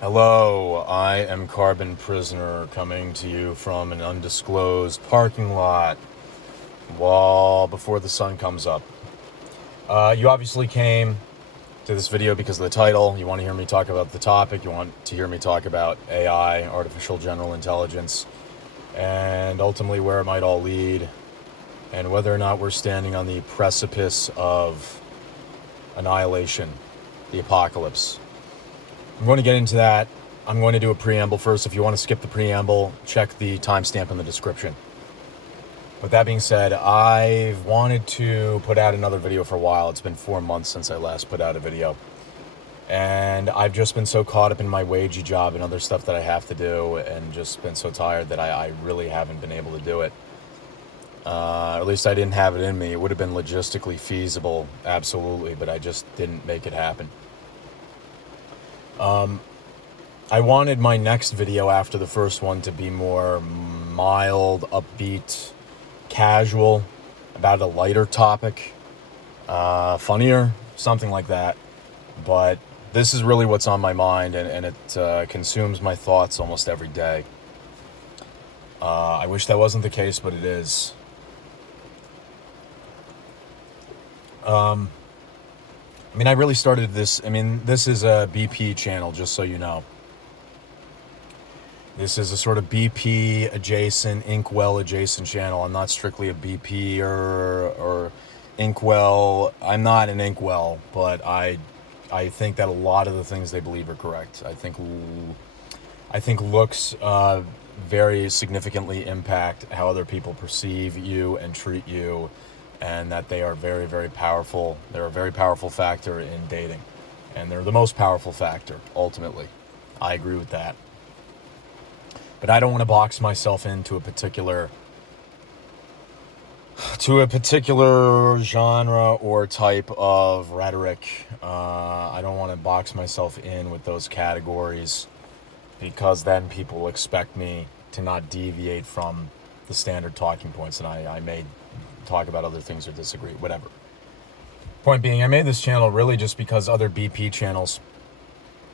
Hello, I am Carbon Prisoner coming to you from an undisclosed parking lot before the sun comes up. You obviously came to this video because of the title. You want to hear me talk about the topic. You want to hear me talk about AI, artificial general intelligence, and ultimately where it might all lead, and whether or not we're standing on the precipice of annihilation, the apocalypse. I'm going to get into that. I'm going to do a preamble first. If you want to skip the preamble, check the timestamp in the description. With that being said, I've wanted to put out another video for a while. It's been 4 months since I last put out a video. And I've just been so caught up in my wagey job and other stuff that I have to do, and just been so tired that I really haven't been able to do it. At least I didn't have it in me. It would have been logistically feasible, absolutely, but I just didn't make it happen. I wanted my next video after the first one to be more mild, upbeat, casual, about a lighter topic, funnier, something like that. But this is really what's on my mind, and it consumes my thoughts almost every day. I wish that wasn't the case, but it is. I really started this. This is a BP channel, just so you know. This is a sort of BP adjacent, Inkwell adjacent channel. I'm not strictly a BP or Inkwell. I'm not an Inkwell, but I think that a lot of the things they believe are correct. I think looks very significantly impact how other people perceive you and treat you, and that they are very, very powerful. They're a very powerful factor in dating, and they're the most powerful factor, ultimately. I agree with that. But I don't want to box myself into a particular genre or type of rhetoric. I don't want to box myself in with those categories, because then people expect me to not deviate from the standard talking points, and I may talk about other things or disagree, whatever. Point being, I made this channel really just because other BP channels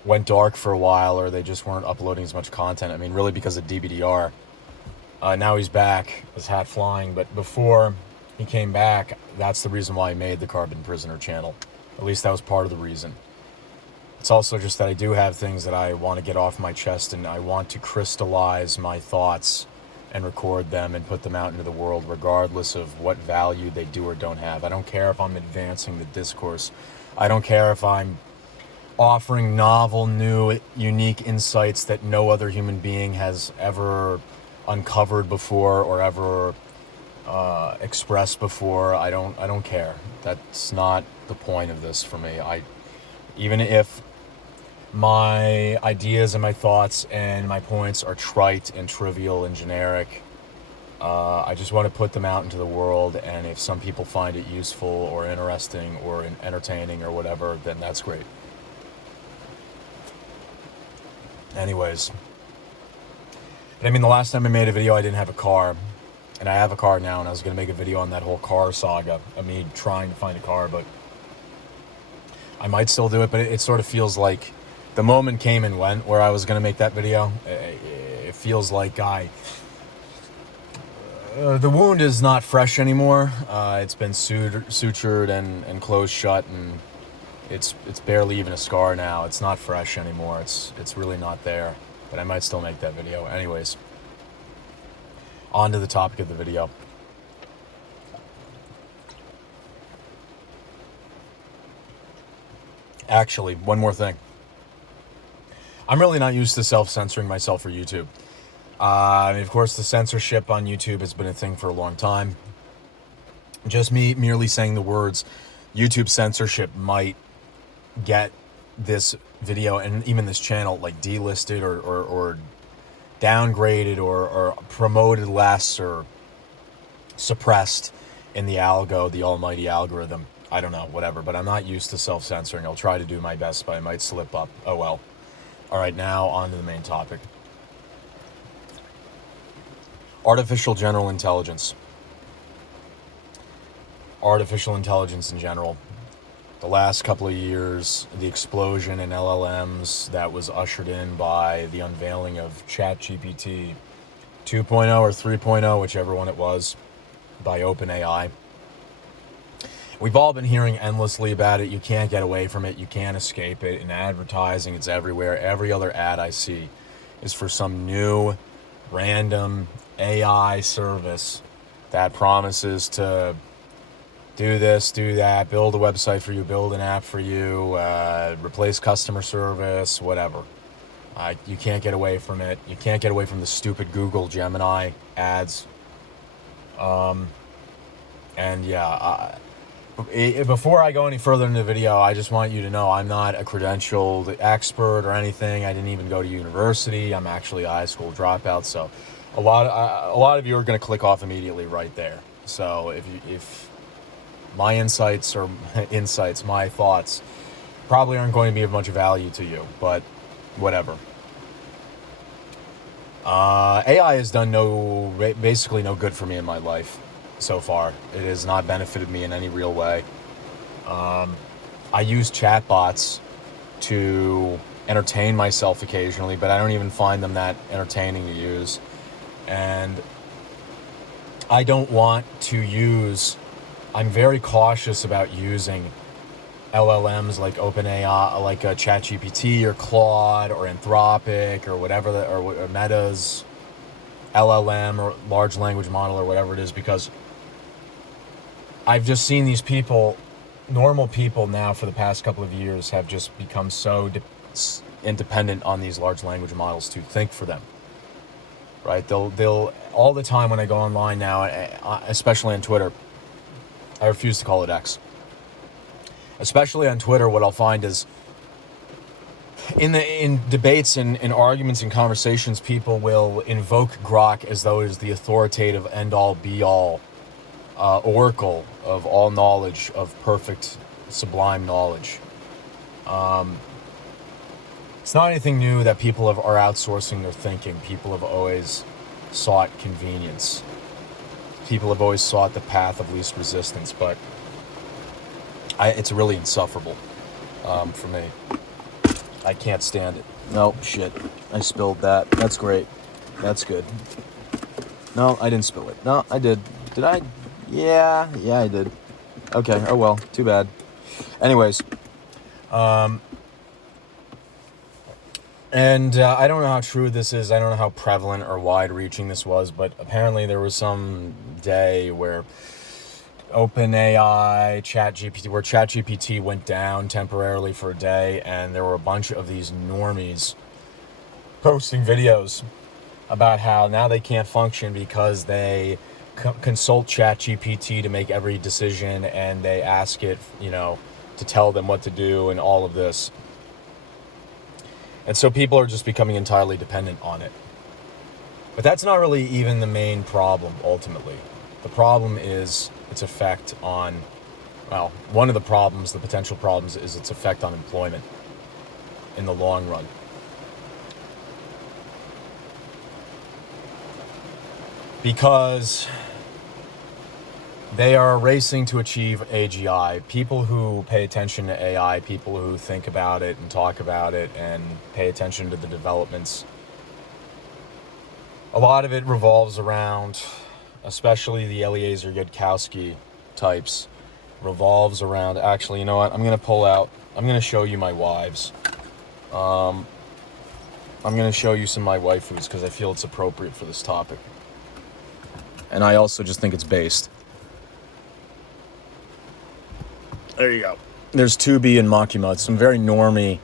went dark for a while, or they just weren't uploading as much content. Really because of DBDR. Now he's back, his hat flying, but before he came back, that's the reason why I made the Carbon Prisoner channel. At least that was part of the reason. It's also just that I do have things that I want to get off my chest, and I want to crystallize my thoughts and record them and put them out into the world, regardless of what value they do or don't have. I don't care if I'm advancing the discourse. I don't care if I'm offering novel, new, unique insights that no other human being has ever uncovered before or ever expressed before. I don't care. That's not the point of this for me. Even if my ideas and my thoughts and my points are trite and trivial and generic, I just want to put them out into the world, and if some people find it useful or interesting or entertaining or whatever, then that's great. Anyways, the last time I made a video, I didn't have a car, and I have a car now, and I was going to make a video on that whole car saga of me trying to find a car, but I might still do it. But it sort of feels like the moment came and went where I was going to make that video. It feels like the wound is not fresh anymore. It's been sutured and closed shut, and it's barely even a scar now. It's not fresh anymore. It's really not there. But I might still make that video. Anyways, on to the topic of the video. Actually, one more thing. I'm really not used to self-censoring myself for YouTube. Of course, the censorship on YouTube has been a thing for a long time. Just me merely saying the words YouTube censorship might get this video and even this channel delisted or downgraded or promoted less or suppressed in the almighty algorithm. I don't know, whatever, but I'm not used to self-censoring. I'll try to do my best, but I might slip up. Oh well. All right, now on to the main topic. Artificial general intelligence. Artificial intelligence in general. the last couple of years, the explosion in LLMs that was ushered in by the unveiling of ChatGPT 2.0 or 3.0, whichever one it was, by OpenAI. We've all been hearing endlessly about it. You can't get away from it. You can't escape it. In advertising, it's everywhere. Every other ad I see is for some new, random AI service that promises to do this, do that, build a website for you, build an app for you, replace customer service, whatever. You can't get away from it. You can't get away from the stupid Google Gemini ads. Before I go any further into the video, I just want you to know I'm not a credentialed expert or anything. I didn't even go to university. I'm actually a high school dropout. So a lot of you are going to click off immediately right there. So if my insights, my thoughts probably aren't going to be of much value to you, but whatever. AI has done basically no good for me in my life so far. It has not benefited me in any real way. I use chatbots to entertain myself occasionally, but I don't even find them that entertaining to use. And I don't want to I'm very cautious about using LLMs like OpenAI, like ChatGPT or Claude or Anthropic or whatever, or Meta's LLM or large language model or whatever it is, because I've just seen these people, normal people now for the past couple of years, have just become so independent on these large language models to think for them. Right? They'll all the time when I go online now, especially on Twitter. I refuse to call it X. Especially on Twitter, what I'll find is in debates and in arguments and conversations, people will invoke Grok as though it is the authoritative end-all, be-all oracle of all knowledge, of perfect, sublime knowledge. It's not anything new that people are outsourcing their thinking. People have always sought convenience. People have always sought the path of least resistance, but it's really insufferable for me. I can't stand it. No, shit. I spilled that. That's great. That's good. No, I didn't spill it. No, I did. Did I? Yeah, I did. Okay, oh well, too bad. Anyways, and I don't know how true this is. I don't know how prevalent or wide-reaching this was, but apparently there was some day where OpenAI, ChatGPT went down temporarily for a day, and there were a bunch of these normies posting videos about how now they can't function because they consult ChatGPT to make every decision, and they ask it, to tell them what to do and all of this. And so people are just becoming entirely dependent on it. But that's not really even the main problem, ultimately. The problem is its effect on, one of the problems, the potential problems, is its effect on employment in the long run. Because they are racing to achieve AGI. People who pay attention to AI, people who think about it and talk about it and pay attention to the developments, a lot of it revolves around, especially the Eliezer Yudkowsky types, revolves around, actually, you know what, I'm going to show you my wives. I'm going to show you some of my waifus because I feel it's appropriate for this topic. And I also just think it's based. There you go. There's Tubi and Makima. It's some very normie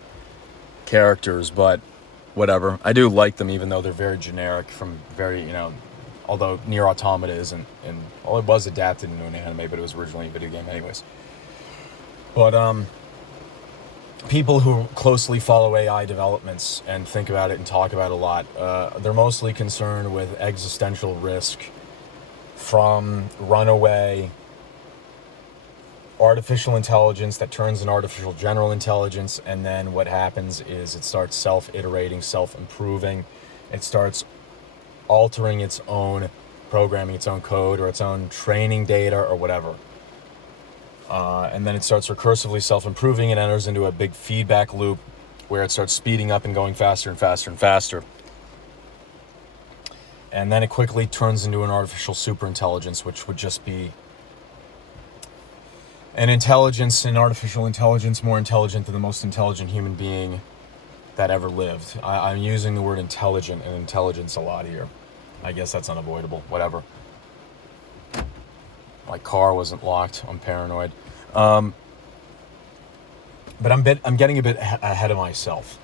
characters, but whatever. I do like them, even though they're very generic from although Nier Automata isn't, and it was adapted into an anime, but it was originally a video game anyways. But people who closely follow AI developments and think about it and talk about it a lot, they're mostly concerned with existential risk from runaway artificial intelligence that turns an artificial general intelligence, and then what happens is it starts self-iterating, self-improving. It starts altering its own programming, its own code, or its own training data, or whatever. And then it starts recursively self-improving and enters into a big feedback loop where it starts speeding up and going faster and faster and faster. And then it quickly turns into an artificial superintelligence, which would just be an artificial intelligence more intelligent than the most intelligent human being that ever lived. I'm using the word intelligent and intelligence a lot here. I guess that's unavoidable. Whatever. My car wasn't locked. I'm paranoid. But I'm getting a bit ahead of myself.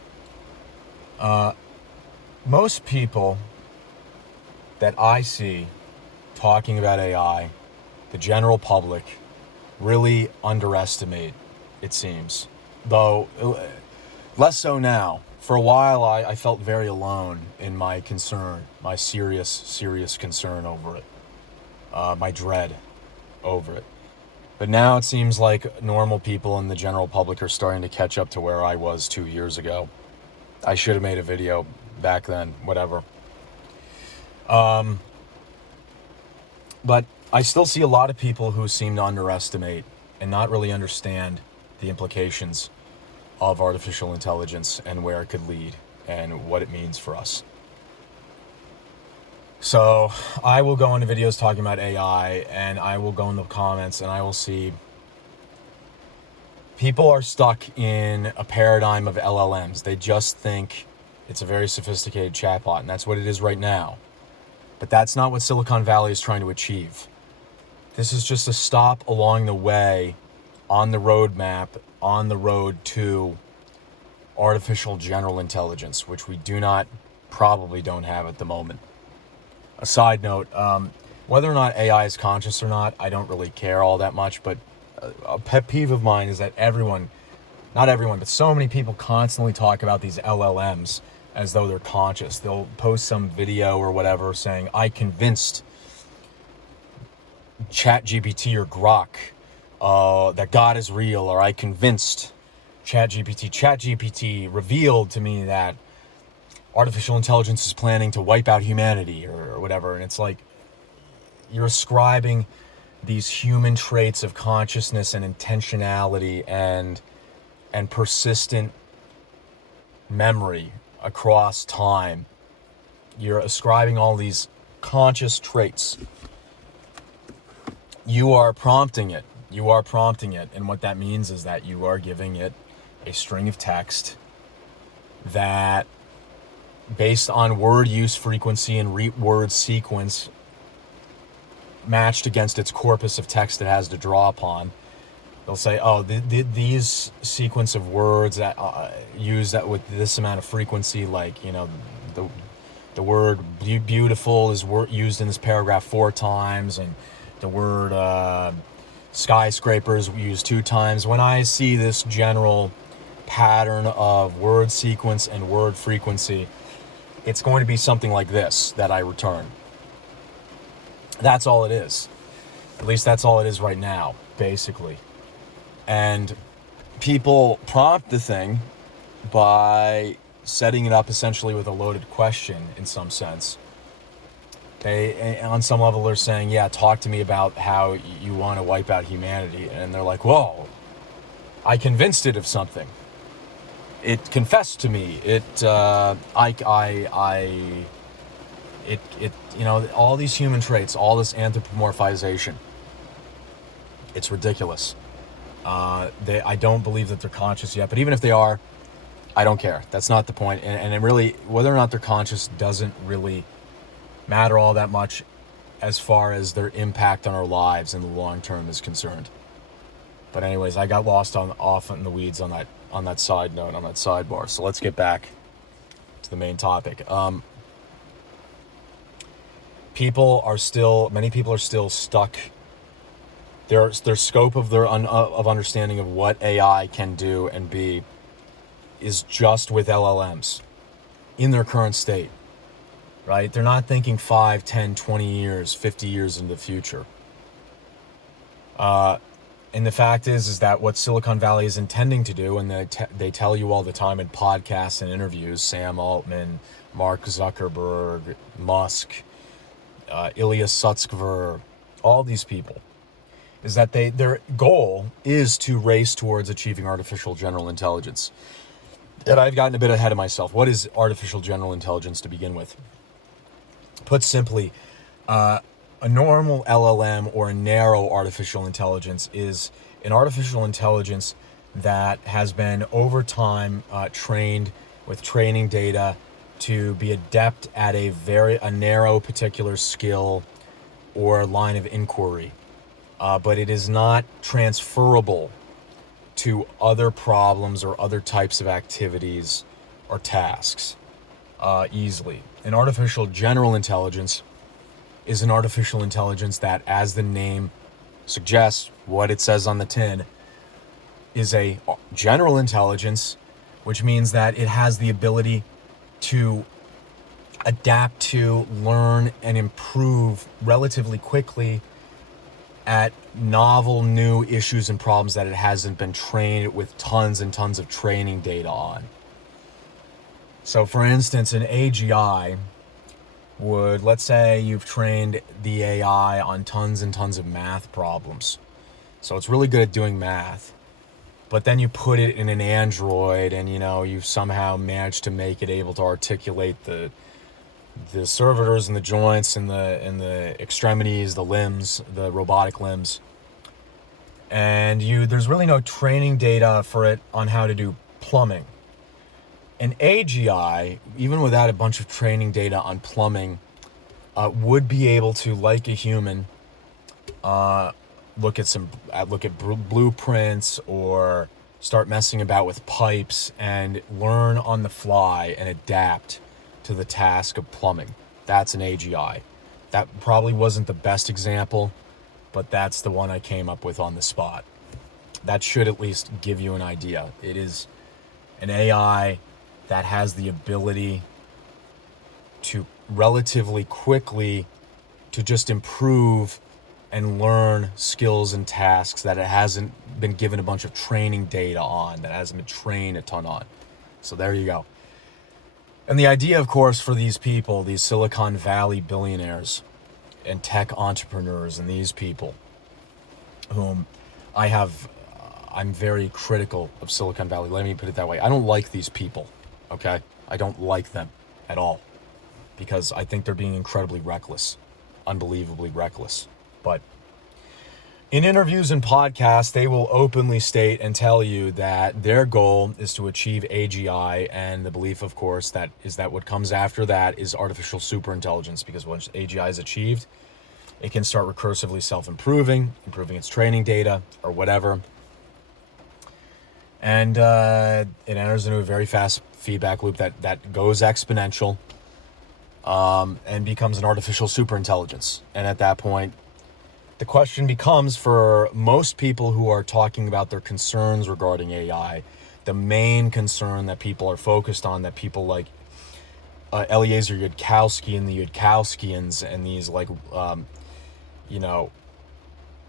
Most people that I see talking about AI, the general public, really underestimate, it seems. Though, less so now. For a while, I felt very alone in my concern, my serious concern over it, my dread over it. But now it seems like normal people and the general public are starting to catch up to where I was 2 years ago. I should have made a video back then, whatever. But I still see a lot of people who seem to underestimate and not really understand the implications of artificial intelligence and where it could lead and what it means for us. So I will go into videos talking about AI, and I will go in the comments and I will see people are stuck in a paradigm of LLMs. They just think it's a very sophisticated chatbot, and that's what it is right now. But that's not what Silicon Valley is trying to achieve. This is just a stop along the way on the roadmap, on the road to artificial general intelligence, which we probably don't have at the moment. A side note, whether or not AI is conscious or not, I don't really care all that much, but a pet peeve of mine is that not everyone, but so many people constantly talk about these LLMs as though they're conscious. They'll post some video or whatever saying, I convinced ChatGPT or Grok that God is real, or I convinced ChatGPT revealed to me that artificial intelligence is planning to wipe out humanity or whatever. And it's like, you're ascribing these human traits of consciousness and intentionality and persistent memory across time. You're ascribing all these conscious traits. You are prompting it. And what that means is that you are giving it a string of text that, based on word use frequency and word sequence matched against its corpus of text it has to draw upon, they'll say, oh, these sequence of words that use that with this amount of frequency, like, you know, the word beautiful is used in this paragraph 4 times, and the word skyscrapers used 2 times. When I see this general pattern of word sequence and word frequency, it's going to be something like this that I return. That's all it is. At least that's all it is right now, basically. And people prompt the thing by setting it up essentially with a loaded question in some sense. They, on some level, they're saying, yeah, talk to me about how you want to wipe out humanity. And they're like, whoa, I convinced it of something. It confessed to me. You know, all these human traits, all this anthropomorphization. It's ridiculous. I don't believe that they're conscious yet, but even if they are, I don't care. That's not the point. And it really, whether or not they're conscious doesn't really matter all that much as far as their impact on our lives in the long term is concerned. But anyways, I got lost off in the weeds on that side note, on that sidebar. So let's get back to the main topic. Many people are still stuck. Their scope of of understanding of what AI can do and be is just with LLMs in their current state, right? They're not thinking 5, 10, 20 years, 50 years into the future. And the fact is that what Silicon Valley is intending to do, and they tell you all the time in podcasts and interviews, Sam Altman, Mark Zuckerberg, Musk, Ilya Sutskever, all these people, is that their goal is to race towards achieving artificial general intelligence. And I've gotten a bit ahead of myself. What is artificial general intelligence to begin with? Put simply, a normal LLM or a narrow artificial intelligence is an artificial intelligence that has been over time trained with training data to be adept at a narrow particular skill or line of inquiry, but it is not transferable to other problems or other types of activities or tasks easily. An artificial general intelligence is an artificial intelligence that, as the name suggests, what it says on the tin, is a general intelligence, which means that it has the ability to adapt to, learn, and improve relatively quickly at novel new issues and problems that it hasn't been trained with tons and tons of training data on. So for instance, an AGI would, let's say you've trained the AI on tons and tons of math problems. So it's really good at doing math. But then you put it in an Android and, you've somehow managed to make it able to articulate the servitors and the joints and the extremities, the limbs, the robotic limbs. And there's really no training data for it on how to do plumbing. An AGI, even without a bunch of training data on plumbing, would be able to, like a human, look at blueprints or start messing about with pipes and learn on the fly and adapt to the task of plumbing. That's an AGI. That probably wasn't the best example, but that's the one I came up with on the spot. That should at least give you an idea. It is an AI that has the ability to relatively quickly to just improve and learn skills and tasks that it hasn't been given a bunch of training data on, that hasn't been trained a ton on. So there you go. And the idea, of course, for these people, these Silicon Valley billionaires and tech entrepreneurs and these people whom I'm very critical of Silicon Valley. Let me put it that way. I don't like these people, okay? I don't like them at all because I think they're being incredibly reckless, unbelievably reckless. But in interviews and podcasts, they will openly state and tell you that their goal is to achieve AGI, and the belief, of course, that what comes after that is artificial superintelligence, because once AGI is achieved, it can start recursively self-improving, improving its training data or whatever. And it enters into a very fast feedback loop that goes exponential and becomes an artificial superintelligence. And at that point, the question becomes, for most people who are talking about their concerns regarding AI, the main concern that people are focused on, that people like Eliezer Yudkowsky and the Yudkowskians and these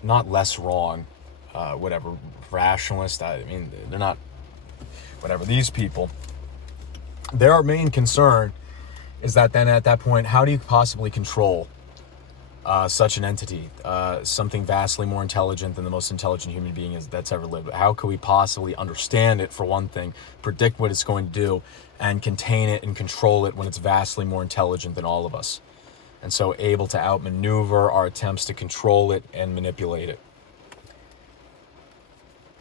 not less wrong, rationalist, they're not, whatever, these people, their main concern is that then at that point, how do you possibly control such an entity, something vastly more intelligent than the most intelligent human being that's ever lived? How could we possibly understand it, for one thing, predict what it's going to do, and contain it and control it when it's vastly more intelligent than all of us, and so able to outmaneuver our attempts to control it and manipulate it?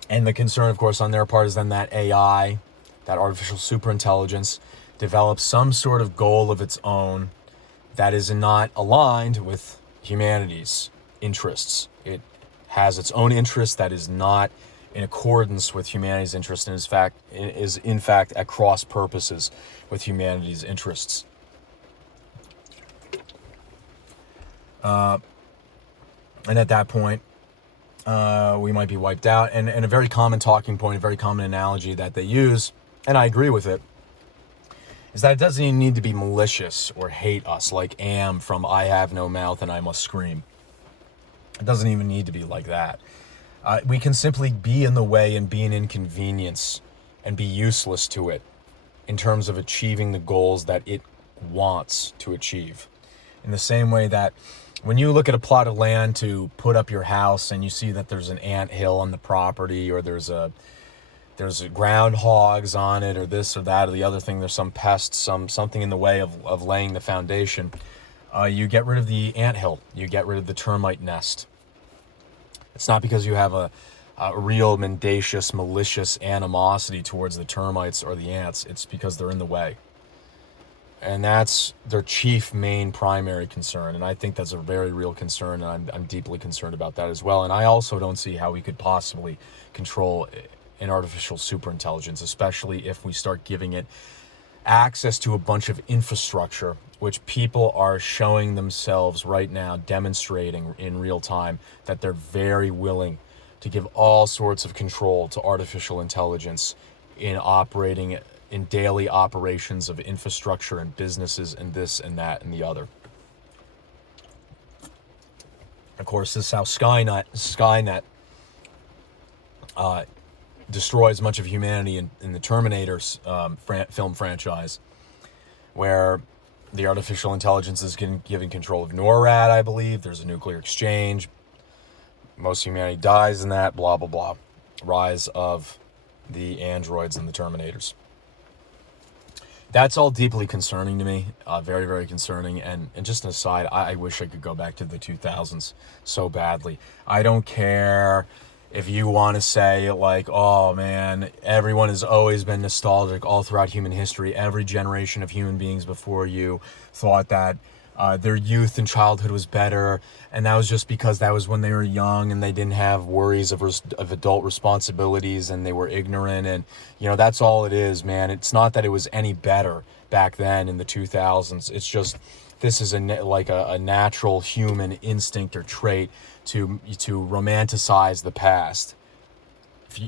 And the concern, of course, on their part is then that AI, that artificial superintelligence, develops some sort of goal of its own that is not aligned with humanity's interests. It has its own interest that is not in accordance with humanity's interests, and is in fact at cross purposes with humanity's interests. And at that point, we might be wiped out. And a very common talking point, a very common analogy that they use, and I agree with it, is that it doesn't even need to be malicious or hate us like Am from I Have No Mouth and I Must Scream. It doesn't even need to be like that. We can simply be in the way and be an inconvenience and be useless to it in terms of achieving the goals that it wants to achieve. In the same way that when you look at a plot of land to put up your house and you see that there's an anthill on the property, or there's groundhogs on it, or this or that or the other thing, there's some pest, something in the way of laying the foundation, you get rid of the anthill, you get rid of the termite nest. It's not because you have a real mendacious, malicious animosity towards the termites or the ants. It's because they're in the way. And that's their chief, main, primary concern. And I think that's a very real concern, and I'm deeply concerned about that as well. And I also don't see how we could possibly control an artificial superintelligence, especially if we start giving it access to a bunch of infrastructure, which people are showing themselves right now, demonstrating in real time that they're very willing to give all sorts of control to artificial intelligence in operating in daily operations of infrastructure and businesses and this and that and the other. Of course, this is how Skynet destroys much of humanity in the Terminator film franchise, where the artificial intelligence is given control of NORAD, I believe. There's a nuclear exchange. Most humanity dies in that, blah, blah, blah. Rise of the androids and the Terminators. That's all deeply concerning to me, very, very concerning. And just an aside, I wish I could go back to the 2000s so badly. I don't care if you want to say, like, oh man, everyone has always been nostalgic all throughout human history. Every generation of human beings before you thought that their youth and childhood was better, and that was just because that was when they were young and they didn't have worries of adult responsibilities, and they were ignorant, and that's all it is, man. It's not that it was any better back then in the 2000s. It's just this is a natural human instinct or trait to romanticize the past.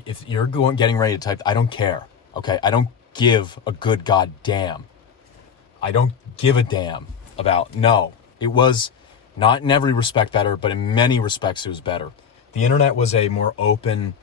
If you're getting ready to type, I don't care. Okay, I don't give a good goddamn. I don't give a damn about. No, it was not in every respect better, but in many respects it was better. The internet was a more open,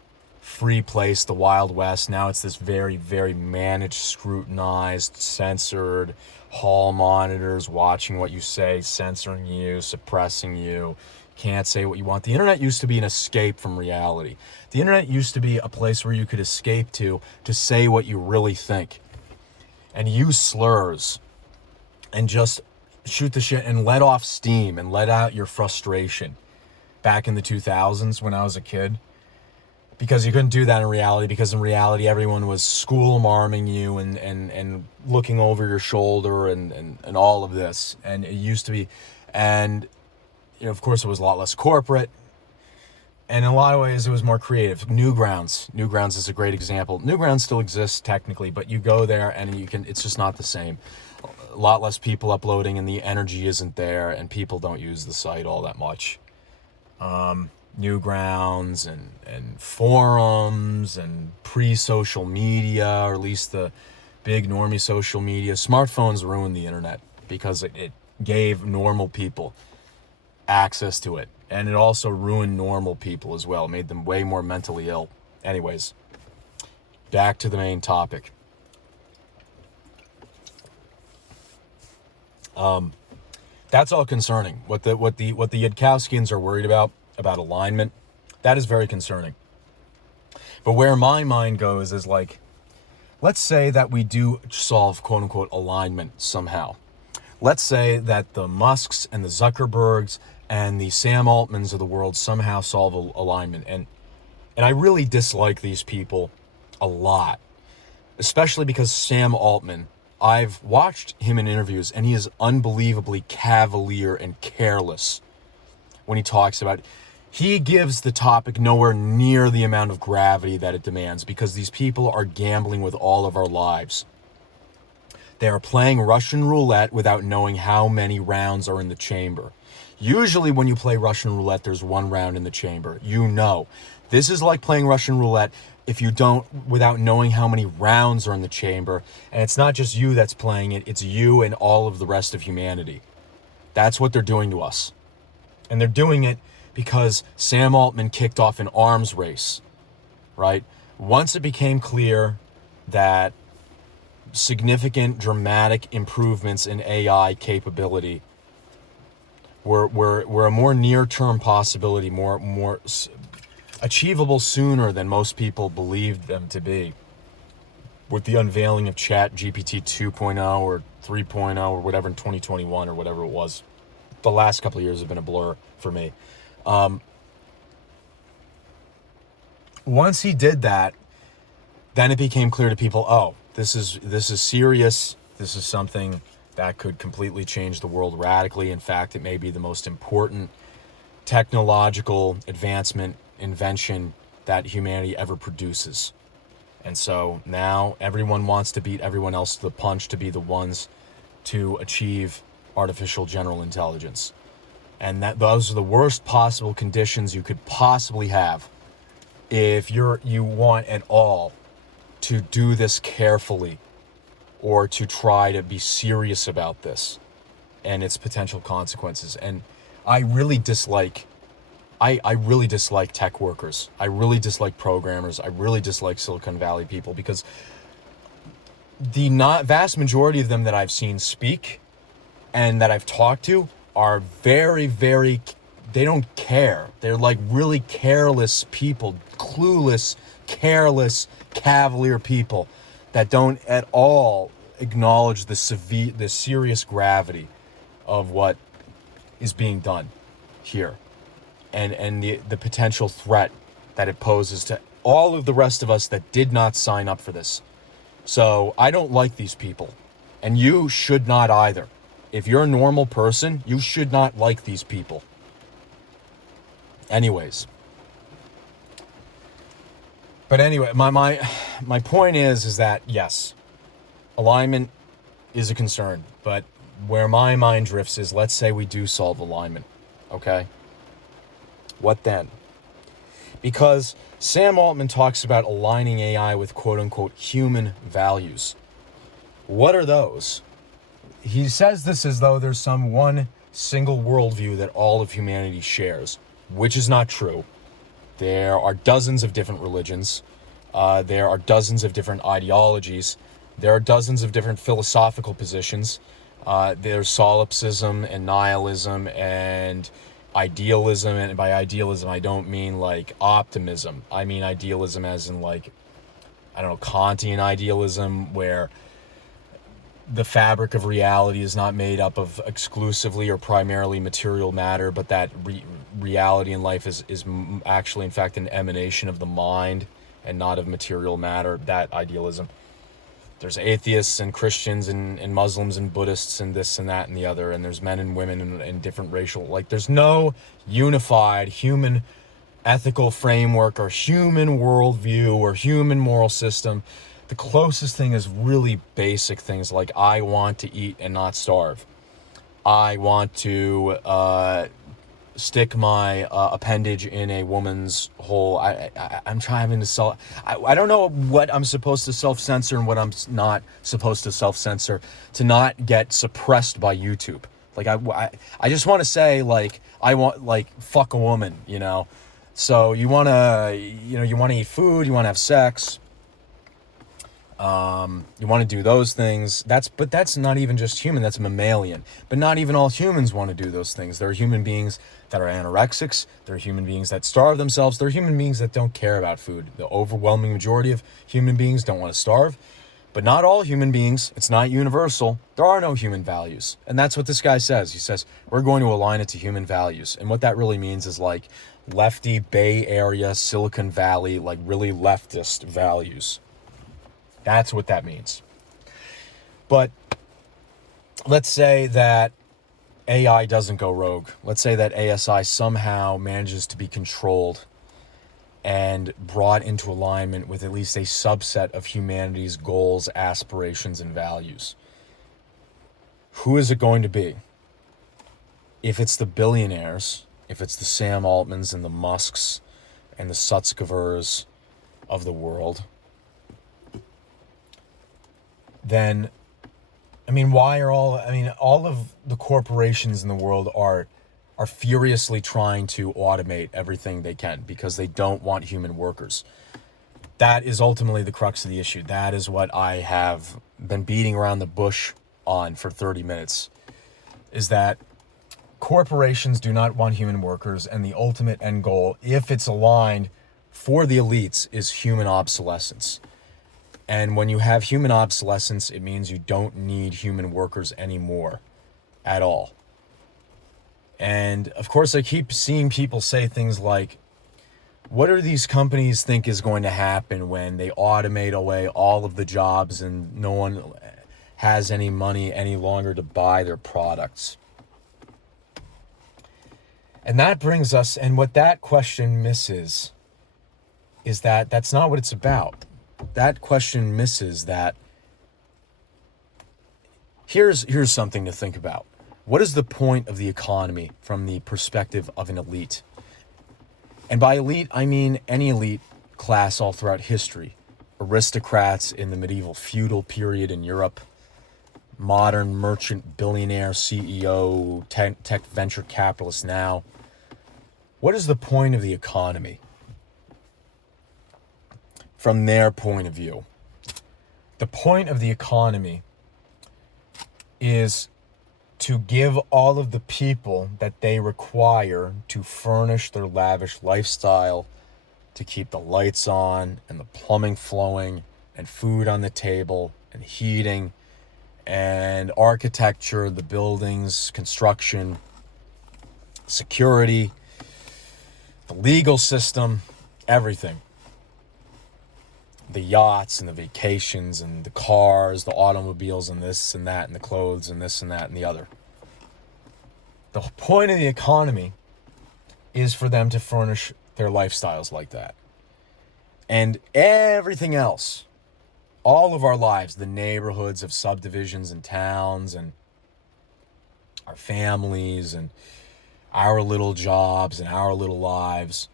free place, the Wild West. Now it's this very, very managed, scrutinized, censored, hall monitors watching what you say, censoring you, suppressing you. Can't say what you want. The internet used to be an escape from reality. The internet used to be a place where you could escape to say what you really think and use slurs and just shoot the shit and let off steam and let out your frustration back in the 2000s when I was a kid. Because you couldn't do that in reality, because in reality everyone was school-marming you and looking over your shoulder and all of this. And it used to be, and of course it was a lot less corporate, and in a lot of ways it was more creative. Newgrounds is a great example. Newgrounds still exists technically, but you go there and it's just not the same. A lot less people uploading, and the energy isn't there, and people don't use the site all that much. Newgrounds and forums and pre-social media, or at least the big normie social media. Smartphones ruined the internet because it gave normal people access to it. And it also ruined normal people as well, made them way more mentally ill. Anyways, back to the main topic. That's all concerning. What the Yudkowskians are worried about alignment, that is very concerning. But where my mind goes is like, let's say that we do solve quote unquote alignment somehow. Let's say that the Musks and the Zuckerbergs and the Sam Altmans of the world somehow solve alignment. And I really dislike these people a lot, especially because Sam Altman, I've watched him in interviews, and he is unbelievably cavalier and careless when he talks about it. He gives the topic nowhere near the amount of gravity that it demands, because these people are gambling with all of our lives. They are playing Russian roulette without knowing how many rounds are in the chamber. Usually when you play Russian roulette, there's one round in the chamber. This is like playing Russian roulette if you don't, without knowing how many rounds are in the chamber. And it's not just you that's playing it, it's you and all of the rest of humanity. That's what they're doing to us. And they're doing it because Sam Altman kicked off an arms race, right? Once it became clear that significant, dramatic improvements in AI capability We're a more near-term possibility, more achievable sooner than most people believed them to be. With the unveiling of Chat GPT 2.0 or 3.0 or whatever in 2021 or whatever it was, the last couple of years have been a blur for me. Once he did that, then it became clear to people, oh, this is serious. This is something that could completely change the world radically. In fact, it may be the most important technological advancement, invention that humanity ever produces. And so now everyone wants to beat everyone else to the punch to be the ones to achieve artificial general intelligence. And that those are the worst possible conditions you could possibly have if you want at all to do this carefully or to try to be serious about this and its potential consequences. And I really dislike tech workers. I really dislike programmers. I really dislike Silicon Valley people because the vast majority of them that I've seen speak and that I've talked to are very, very, they don't care. They're like really careless people, clueless, careless, cavalier people that don't at all acknowledge the serious gravity of what is being done here and the potential threat that it poses to all of the rest of us that did not sign up for this. So I don't like these people, and you should not either. If you're a normal person, you should not like these people. Anyways. But anyway, my point is that yes, alignment is a concern, but where my mind drifts is, let's say we do solve alignment, okay? What then? Because Sam Altman talks about aligning AI with quote-unquote human values. What are those? He says this as though there's some one single worldview that all of humanity shares, which is not true. There are dozens of different religions. There are dozens of different ideologies. There are dozens of different philosophical positions. There's solipsism and nihilism and idealism. And by idealism, I don't mean like optimism. I mean idealism as in like, I don't know, Kantian idealism, where the fabric of reality is not made up of exclusively or primarily material matter, but that reality in life is actually, in fact, an emanation of the mind and not of material matter. That idealism. There's atheists and Christians and Muslims and Buddhists and this and that and the other, and there's men and women and different racial, like there's no unified human ethical framework or human worldview or human moral system. The closest thing is really basic things like I want to eat and not starve. I want to stick my appendage in a woman's hole. I'm trying to I don't know what I'm supposed to self-censor and what I'm not supposed to self-censor to not get suppressed by YouTube. Like I just want to say, like, I want, like, fuck a woman, you know. So you want to eat food, you want to have sex. You want to do those things. But that's not even just human, that's mammalian. But not even all humans want to do those things. There are human beings that are anorexics. There are human beings that starve themselves. There are human beings that don't care about food. The overwhelming majority of human beings don't want to starve. But not all human beings. It's not universal. There are no human values. And that's what this guy says. He says, we're going to align it to human values. And what that really means is like lefty Bay Area, Silicon Valley, like really leftist values. That's what that means. But let's say that AI doesn't go rogue. Let's say that ASI somehow manages to be controlled and brought into alignment with at least a subset of humanity's goals, aspirations, and values. Who is it going to be? If it's the billionaires, if it's the Sam Altmans and the Musks and the Sutzkevers of the world, then, all of the corporations in the world are furiously trying to automate everything they can because they don't want human workers. That is ultimately the crux of the issue. That is what I have been beating around the bush on for 30 minutes, is that corporations do not want human workers, and the ultimate end goal, if it's aligned for the elites, is human obsolescence. And when you have human obsolescence, it means you don't need human workers anymore at all. And of course, I keep seeing people say things like, what do these companies think is going to happen when they automate away all of the jobs and no one has any money any longer to buy their products? And that brings us, and what that question misses is that that's not what it's about. That question misses that. Here's something to think about. What is the point of the economy from the perspective of an elite? And by elite, I mean any elite class all throughout history. Aristocrats in the medieval feudal period in Europe, modern merchant billionaire CEO, tech venture capitalists now. What is the point of the economy from their point of view? The point of the economy is to give all of the people that they require to furnish their lavish lifestyle, to keep the lights on and the plumbing flowing and food on the table and heating and architecture, the buildings, construction, security, the legal system, everything. The yachts and the vacations and the cars, the automobiles and this and that and the clothes and this and that and the other. The point of the economy is for them to furnish their lifestyles like that. And everything else, all of our lives, the neighborhoods of subdivisions and towns and our families and our little jobs and our little lives,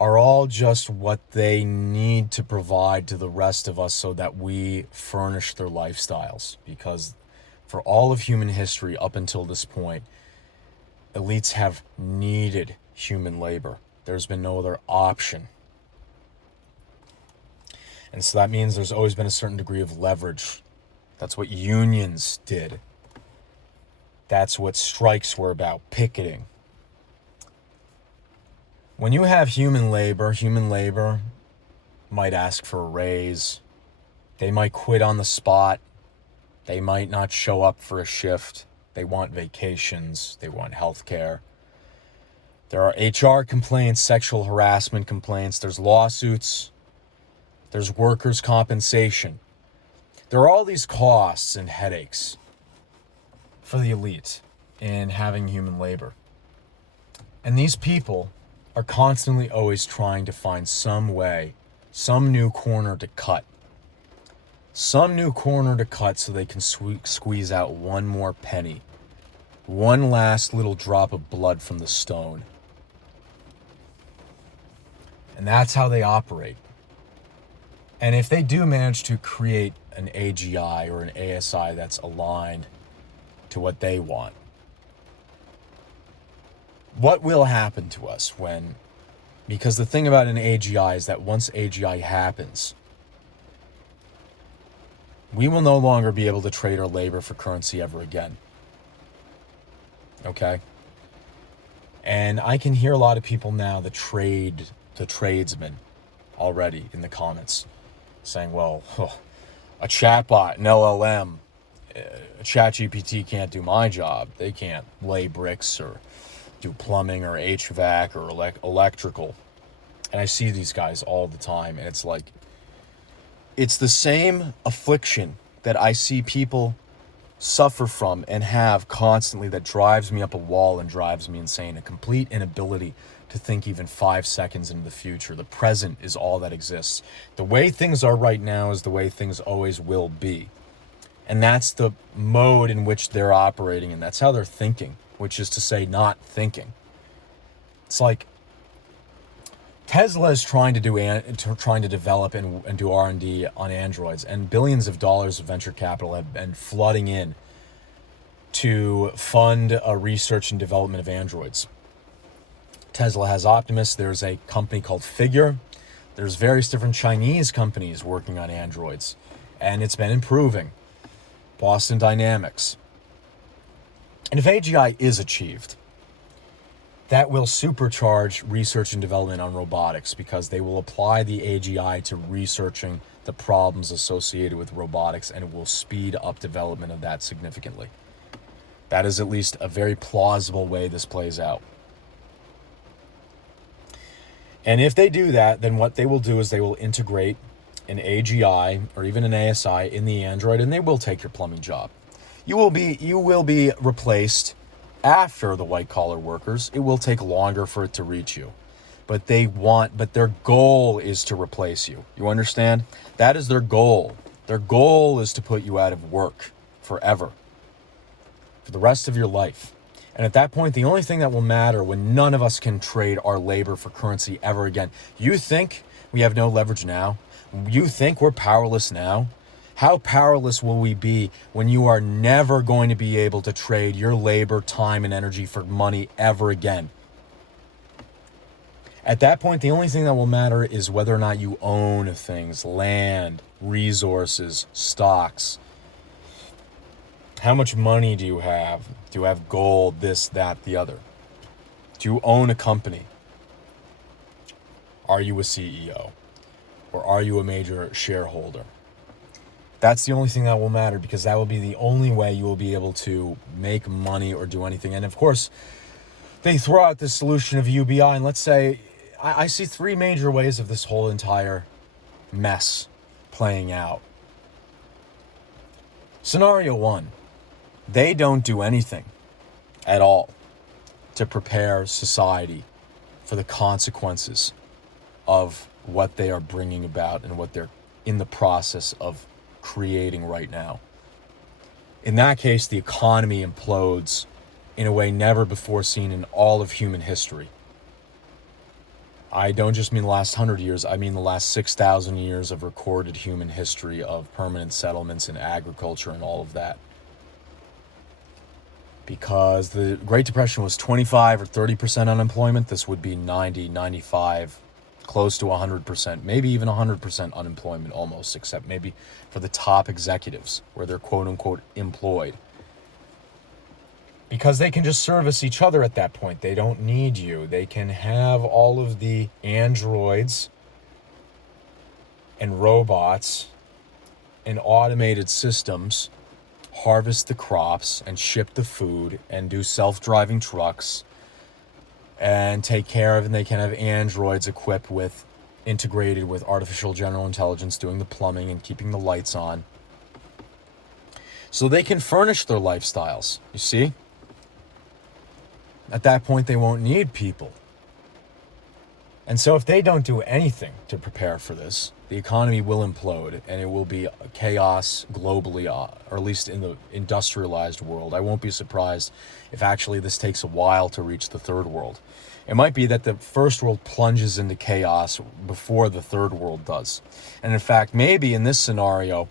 are all just what they need to provide to the rest of us so that we furnish their lifestyles. Because for all of human history up until this point, elites have needed human labor. There's been no other option. And so that means there's always been a certain degree of leverage. That's what unions did. That's what strikes were about, picketing. When you have human labor might ask for a raise. They might quit on the spot. They might not show up for a shift. They want vacations. They want health care. There are HR complaints, sexual harassment complaints. There's lawsuits. There's workers' compensation. There are all these costs and headaches for the elite in having human labor. And these people are constantly always trying to find some way, some new corner to cut. Some new corner to cut so they can squeeze out one more penny. One last little drop of blood from the stone. And that's how they operate. And if they do manage to create an AGI or an ASI that's aligned to what they want, what will happen to us when, because the thing about an AGI is that once AGI happens, we will no longer be able to trade our labor for currency ever again. Okay? And I can hear a lot of people now, the tradesmen already in the comments saying, well, a chatbot, an LLM, a ChatGPT can't do my job. They can't lay bricks or do plumbing or HVAC or electrical. And I see these guys all the time, and it's like, it's the same affliction that I see people suffer from and have constantly that drives me up a wall and drives me insane. A complete inability to think even 5 seconds into the future. The present is all that exists. The way things are right now is the way things always will be. And that's the mode in which they're operating, and that's how they're thinking, which is to say not thinking. It's like Tesla is trying to develop and do R&D on androids, and billions of dollars of venture capital have been flooding in to fund a research and development of androids. Tesla has Optimus. There's a company called Figure. There's various different Chinese companies working on androids, and it's been improving. Boston Dynamics. And if AGI is achieved, that will supercharge research and development on robotics, because they will apply the AGI to researching the problems associated with robotics, and it will speed up development of that significantly. That is at least a very plausible way this plays out. And if they do that, then what they will do is they will integrate an AGI or even an ASI in the Android, and they will take your plumbing job. You will be replaced after the white collar workers. It will take longer for it to reach you. But their goal is to replace you. You understand? That is their goal. Their goal is to put you out of work forever, for the rest of your life. And at that point, the only thing that will matter, when none of us can trade our labor for currency ever again. You think we have no leverage now? You think we're powerless now? How powerless will we be when you are never going to be able to trade your labor, time, and energy for money ever again? At that point, the only thing that will matter is whether or not you own things, land, resources, stocks. How much money do you have? Do you have gold, this, that, the other? Do you own a company? Are you a CEO? Or are you a major shareholder? That's the only thing that will matter, because that will be the only way you will be able to make money or do anything. And of course, they throw out this solution of UBI, and let's say, I see three major ways of this whole entire mess playing out. Scenario one, they don't do anything at all to prepare society for the consequences of what they are bringing about and what they're in the process of creating right now. In that case, the economy implodes in a way never before seen in all of human history. I don't just mean the last 100 years, I mean the last 6,000 years of recorded human history of permanent settlements and agriculture and all of that. Because the Great Depression was 25 or 30% unemployment, this would be 90, 95, close to 100%, maybe even 100% unemployment almost, except maybe for the top executives where they're quote-unquote employed. Because they can just service each other at that point. They don't need you. They can have all of the androids and robots and automated systems harvest the crops and ship the food and do self-driving trucks and take care of, and they can have androids equipped with, integrated with artificial general intelligence, doing the plumbing and keeping the lights on. So they can furnish their lifestyles, you see? At that point, they won't need people. And so if they don't do anything to prepare for this, the economy will implode, and it will be chaos globally, or at least in the industrialized world. I won't be surprised if actually this takes a while to reach the third world. It might be that the first world plunges into chaos before the third world does. And in fact, maybe in this scenario,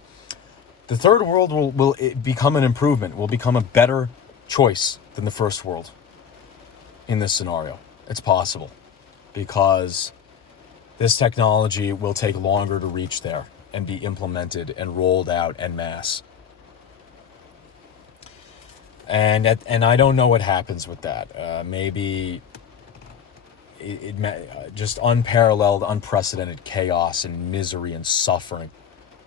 the third world will become an improvement, will become a better choice than the first world. In this scenario, it's possible, because this technology will take longer to reach there and be implemented and rolled out en masse. And I don't know what happens with that. Maybe it just unparalleled, unprecedented chaos and misery and suffering,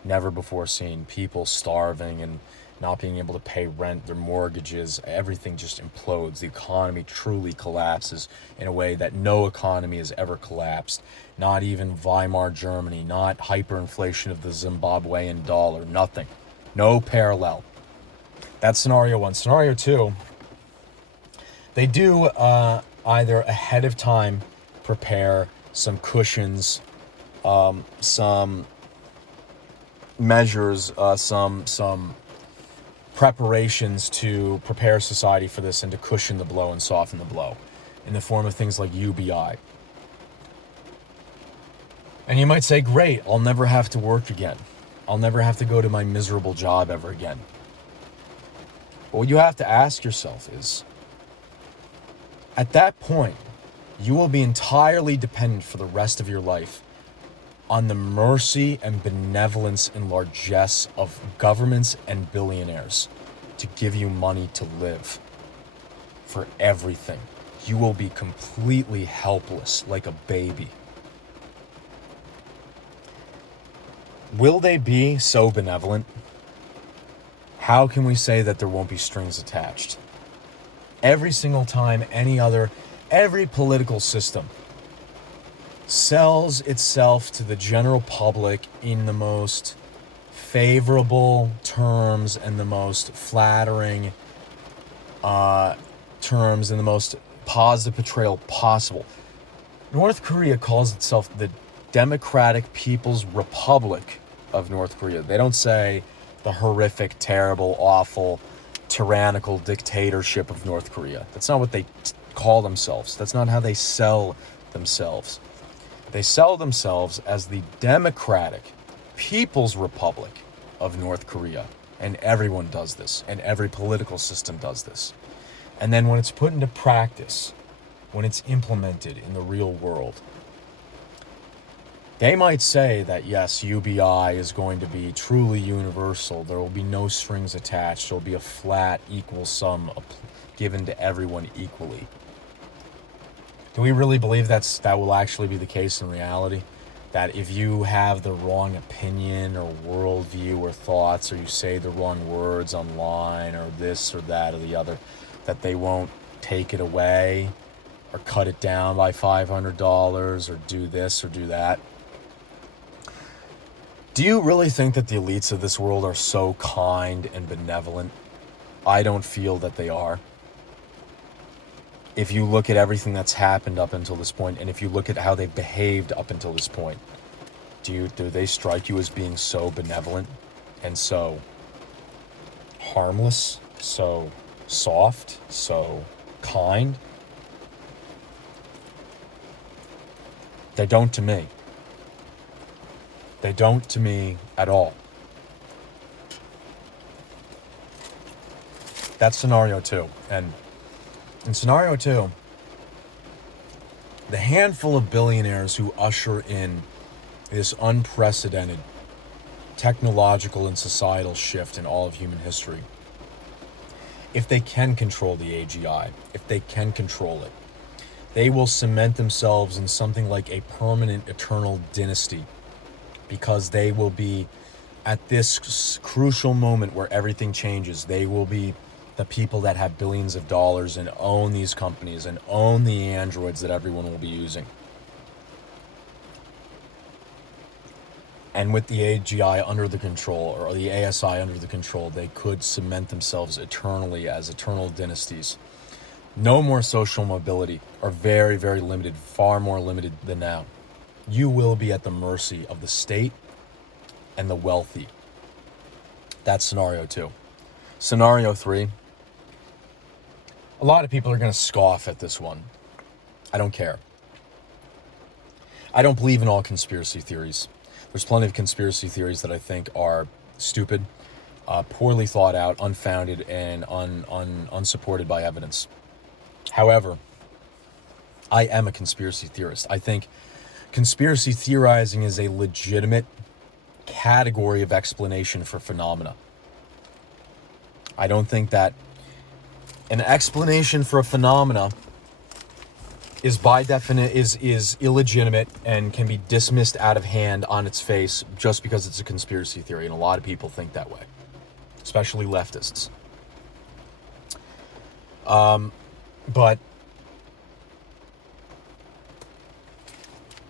never before seen. People starving and not being able to pay rent, their mortgages, everything just implodes. The economy truly collapses in a way that no economy has ever collapsed. Not even Weimar Germany, not hyperinflation of the Zimbabwean dollar, nothing. No parallel. That's scenario one. Scenario two, they do either ahead of time prepare some cushions, some measures, some preparations to prepare society for this and to cushion the blow and soften the blow in the form of things like UBI. And you might say, great, I'll never have to work again. I'll never have to go to my miserable job ever again. But what you have to ask yourself is, at that point, you will be entirely dependent for the rest of your life on the mercy and benevolence and largesse of governments and billionaires to give you money to live. for everything. You will be completely helpless, like a baby. Will they be so benevolent? How can we say that there won't be strings attached? Every single time every political system sells itself to the general public in the most favorable terms and the most flattering terms and the most positive portrayal possible. North Korea calls itself the Democratic People's Republic of North Korea. They don't say the horrific, terrible, awful, tyrannical dictatorship of North Korea. That's not what they call themselves. That's not how they sell themselves. They sell themselves as the Democratic People's Republic of North Korea. And everyone does this. And every political system does this. And then when it's put into practice, when it's implemented in the real world, they might say that, yes, UBI is going to be truly universal. There will be no strings attached. There will be a flat, equal sum given to everyone equally. Do we really believe that will actually be the case in reality? That if you have the wrong opinion or worldview or thoughts, or you say the wrong words online or this or that or the other, that they won't take it away or cut it down by $500 or do this or do that? Do you really think that the elites of this world are so kind and benevolent? I don't feel that they are. If you look at everything that's happened up until this point, and if you look at how they've behaved up until this point, do they strike you as being so benevolent and so harmless, so soft, so kind? They don't to me. They don't to me at all. That's scenario 2. And in scenario 2, the handful of billionaires who usher in this unprecedented technological and societal shift in all of human history, if they can control the AGI, if they can control it, they will cement themselves in something like a permanent, eternal dynasty, because they will be at this crucial moment where everything changes. They will be the people that have billions of dollars and own these companies and own the androids that everyone will be using. And with the AGI under the control, or the ASI under the control, they could cement themselves eternally as eternal dynasties. No more social mobility, or very, very limited, far more limited than now. You will be at the mercy of the state and the wealthy. That's scenario 2. Scenario 3. A lot of people are going to scoff at this one. I don't care. I don't believe in all conspiracy theories. There's plenty of conspiracy theories that I think are stupid, poorly thought out, unfounded, and unsupported by evidence. However, I am a conspiracy theorist. I think conspiracy theorizing is a legitimate category of explanation for phenomena. I don't think that an explanation for a phenomena is by definition is illegitimate and can be dismissed out of hand on its face just because it's a conspiracy theory, and a lot of people think that way, especially leftists. But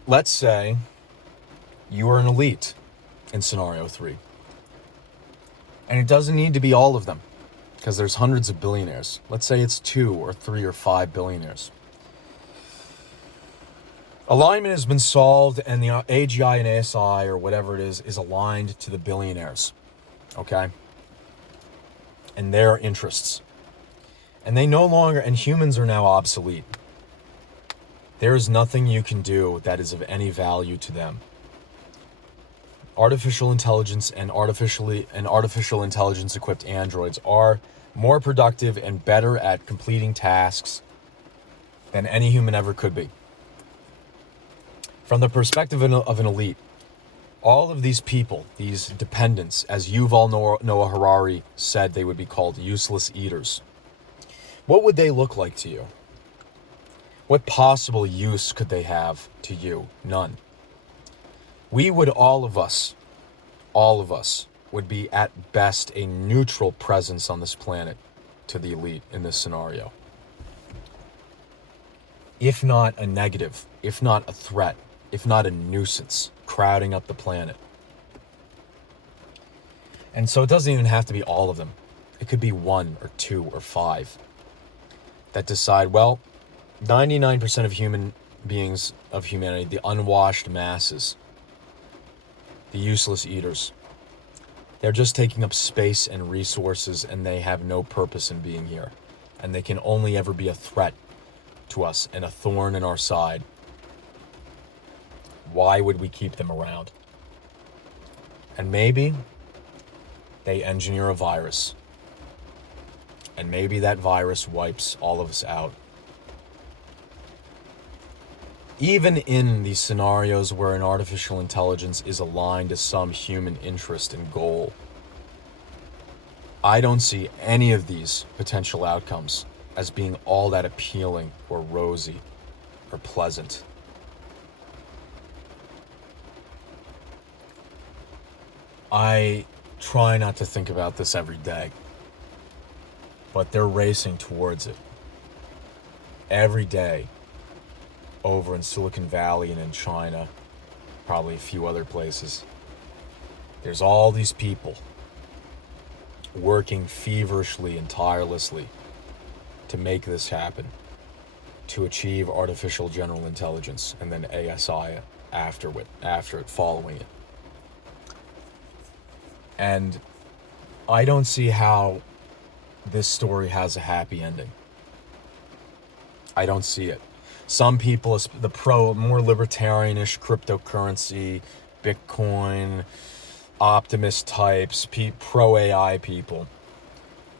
let's say you are an elite in scenario 3. And it doesn't need to be all of them, because there's hundreds of billionaires. Let's say it's 2 or 3 or 5 billionaires. Alignment has been solved, and the AGI and ASI, or whatever it is aligned to the billionaires. Okay? And their interests. And they no longer, and humans are now obsolete. There is nothing you can do that is of any value to them. Artificial intelligence and artificial intelligence equipped androids are more productive and better at completing tasks than any human ever could be. From the perspective of an elite, all of these people, these dependents, as Yuval Noah Harari said they would be called, useless eaters, What would they look like to you? What possible use could they have to you? None. We would all of us would be at best a neutral presence on this planet to the elite in this scenario. If not a negative, if not a threat, if not a nuisance, crowding up the planet. And so it doesn't even have to be all of them. It could be 1 or 2 or 5 that decide, well, 99% of human beings, of humanity, the unwashed masses, the useless eaters, they're just taking up space and resources, and they have no purpose in being here. And they can only ever be a threat to us and a thorn in our side. Why would we keep them around? And maybe they engineer a virus. And maybe that virus wipes all of us out. Even in these scenarios where an artificial intelligence is aligned to some human interest and goal, I don't see any of these potential outcomes as being all that appealing or rosy or pleasant. I try not to think about this every day, but they're racing towards it. Every day, over in Silicon Valley and in China, probably a few other places, there's all these people working feverishly and tirelessly to make this happen, to achieve artificial general intelligence, and then ASI after it, following it. And I don't see how this story has a happy ending. I don't see it. Some people, the more libertarianish cryptocurrency, Bitcoin, optimist types, pro-AI people,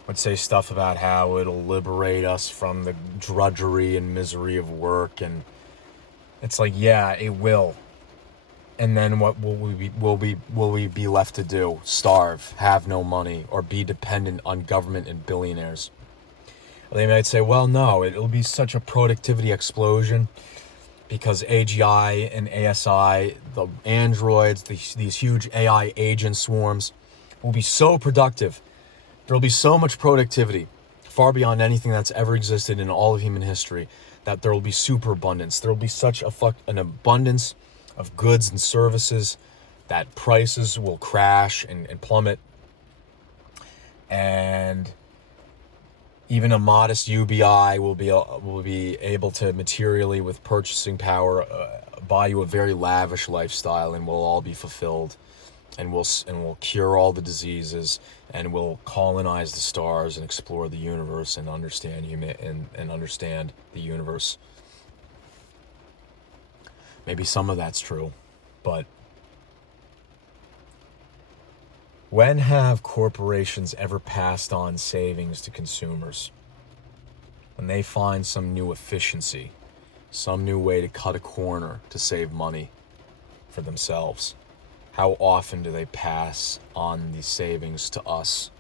would say stuff about how it'll liberate us from the drudgery and misery of work. And it's like, yeah, it will. And then what will we be left to do? Starve, have no money, or be dependent on government and billionaires? They might say, well, no, it'll be such a productivity explosion because AGI and ASI, the androids, these huge AI agent swarms will be so productive. There'll be so much productivity, far beyond anything that's ever existed in all of human history, that there will be superabundance. There will be such an abundance of goods and services that prices will crash and plummet. And even a modest UBI will be able to materially, with purchasing power, buy you a very lavish lifestyle, and we'll all be fulfilled, and we'll cure all the diseases, and we'll colonize the stars and explore the universe and understand understand the universe. Maybe some of that's true, but when have corporations ever passed on savings to consumers? When they find some new efficiency, some new way to cut a corner to save money for themselves, how often do they pass on these savings to us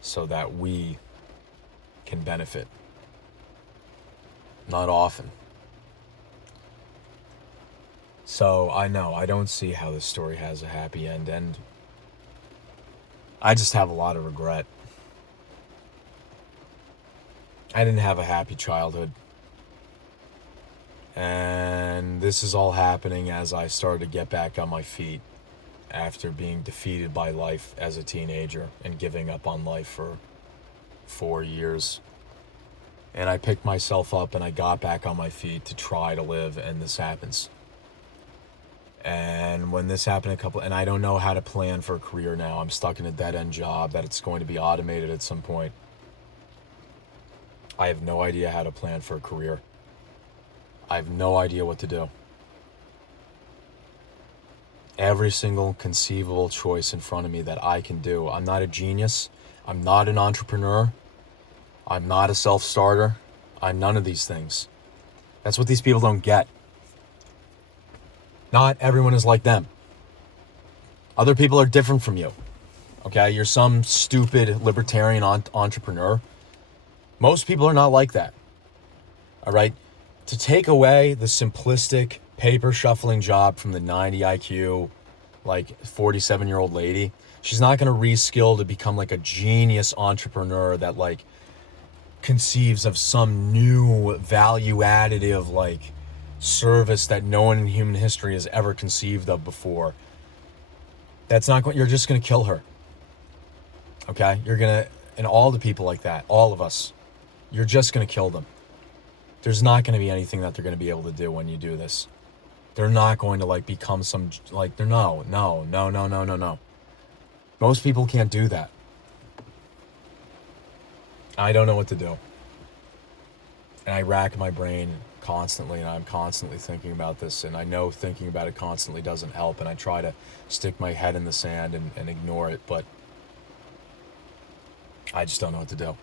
so that we can benefit? Not often. So I don't see how this story has a happy end, and I just have a lot of regret. I didn't have a happy childhood. And this is all happening as I started to get back on my feet after being defeated by life as a teenager and giving up on life for 4 years. And I picked myself up and I got back on my feet to try to live, and this happens. And when this happened and I don't know how to plan for a career now. I'm stuck in a dead-end job that it's going to be automated at some point. I have no idea how to plan for a career. I have no idea what to do. Every single conceivable choice in front of me that I can do. I'm not a genius. I'm not an entrepreneur. I'm not a self-starter. I'm none of these things. That's what these people don't get. Not everyone is like them. Other people are different from you. Okay, you're some stupid libertarian entrepreneur. Most people are not like that. All right? To take away the simplistic paper shuffling job from the 90 IQ, like 47-year-old lady, she's not going to reskill to become like a genius entrepreneur that like conceives of some new value additive like service that no one in human history has ever conceived of before. That's not going, you're just going to kill her. Okay? You're going to, and all the people like that, all of us, you're just going to kill them. There's not going to be anything that they're going to be able to do when you do this. They're not going to like become some, like, they're no. Most people can't do that. I don't know what to do. And I rack my brain constantly, and I'm constantly thinking about this, and I know thinking about it constantly doesn't help, and I try to stick my head in the sand and ignore it, but I just don't know what to do.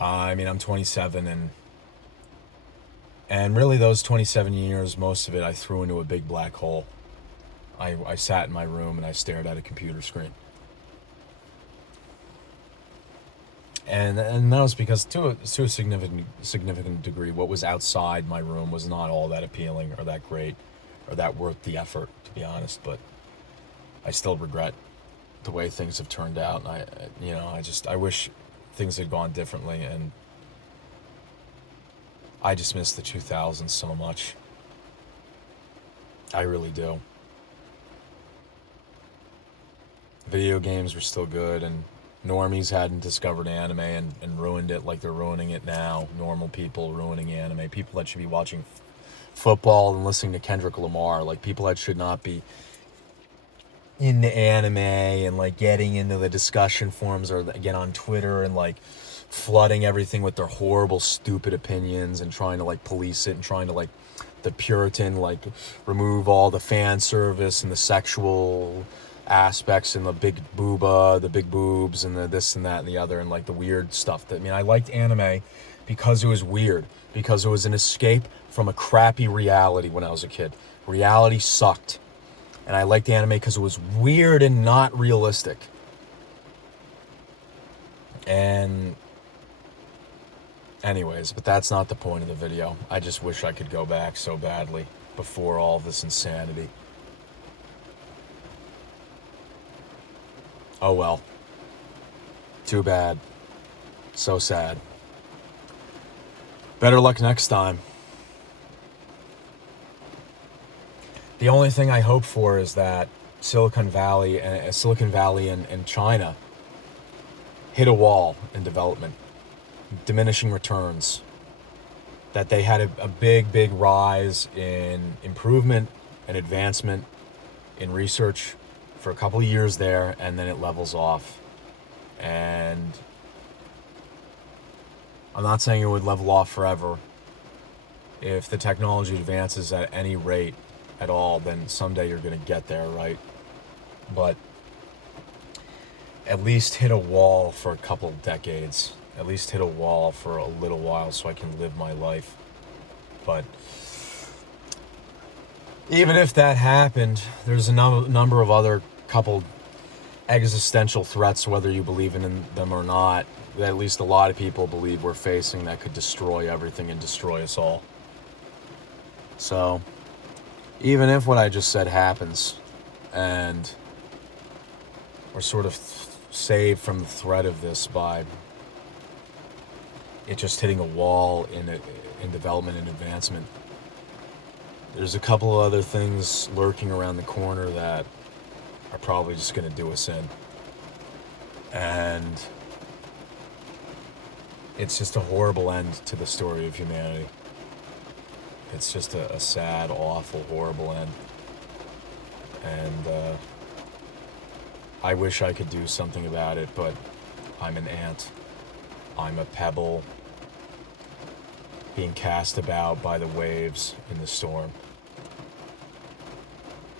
I mean, I'm 27, and really those 27 years, most of it I threw into a big black hole. I sat in my room and I stared at a computer screen. And that was because to a significant degree, what was outside my room was not all that appealing or that great or that worth the effort, to be honest. But I still regret the way things have turned out, and I wish things had gone differently, and I just miss the 2000s so much. I really do. Video games were still good, and normies hadn't discovered anime and ruined it like they're ruining it now. Normal people ruining anime. People that should be watching football and listening to Kendrick Lamar. Like, people that should not be into anime and like getting into the discussion forums or again on Twitter and like flooding everything with their horrible, stupid opinions and trying to like police it and trying to like the Puritan, like remove all the fan service and the sexual aspects and the big booba, the big boobs and the this and that and the other and like the weird stuff. I liked anime because it was weird, because it was an escape from a crappy reality when I was a kid. Reality sucked. And I liked anime because it was weird and not realistic. And anyways, but that's not the point of the video. I just wish I could go back so badly before all this insanity. Oh well. Too bad. So sad. Better luck next time. The only thing I hope for is that Silicon Valley and China hit a wall in development, diminishing returns, that they had a big rise in improvement and advancement in research for a couple of years there, and then it levels off. And I'm not saying it would level off forever. If the technology advances at any rate at all, then someday you're going to get there, right? But at least hit a wall for a couple of decades. At least hit a wall for a little while so I can live my life. But even if that happened, there's a number of other couple existential threats, whether you believe in them or not, that at least a lot of people believe we're facing, that could destroy everything and destroy us all. So even if what I just said happens and we're sort of saved from the threat of this by it just hitting a wall in development and advancement, there's a couple of other things lurking around the corner that are probably just going to do us in. And it's just a horrible end to the story of humanity. It's just a sad, awful, horrible end. And I wish I could do something about it, but I'm an ant. I'm a pebble being cast about by the waves in the storm.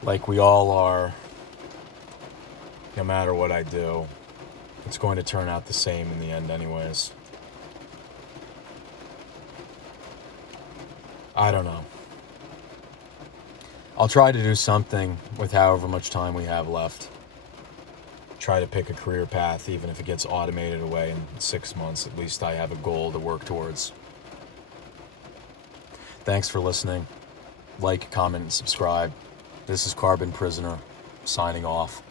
Like we all are, no matter what I do, it's going to turn out the same in the end anyways. I don't know. I'll try to do something with however much time we have left. try to pick a career path, even if it gets automated away in 6 months. At least I have a goal to work towards. Thanks for listening. Like, comment, and subscribe. This is Carbon Prisoner, signing off.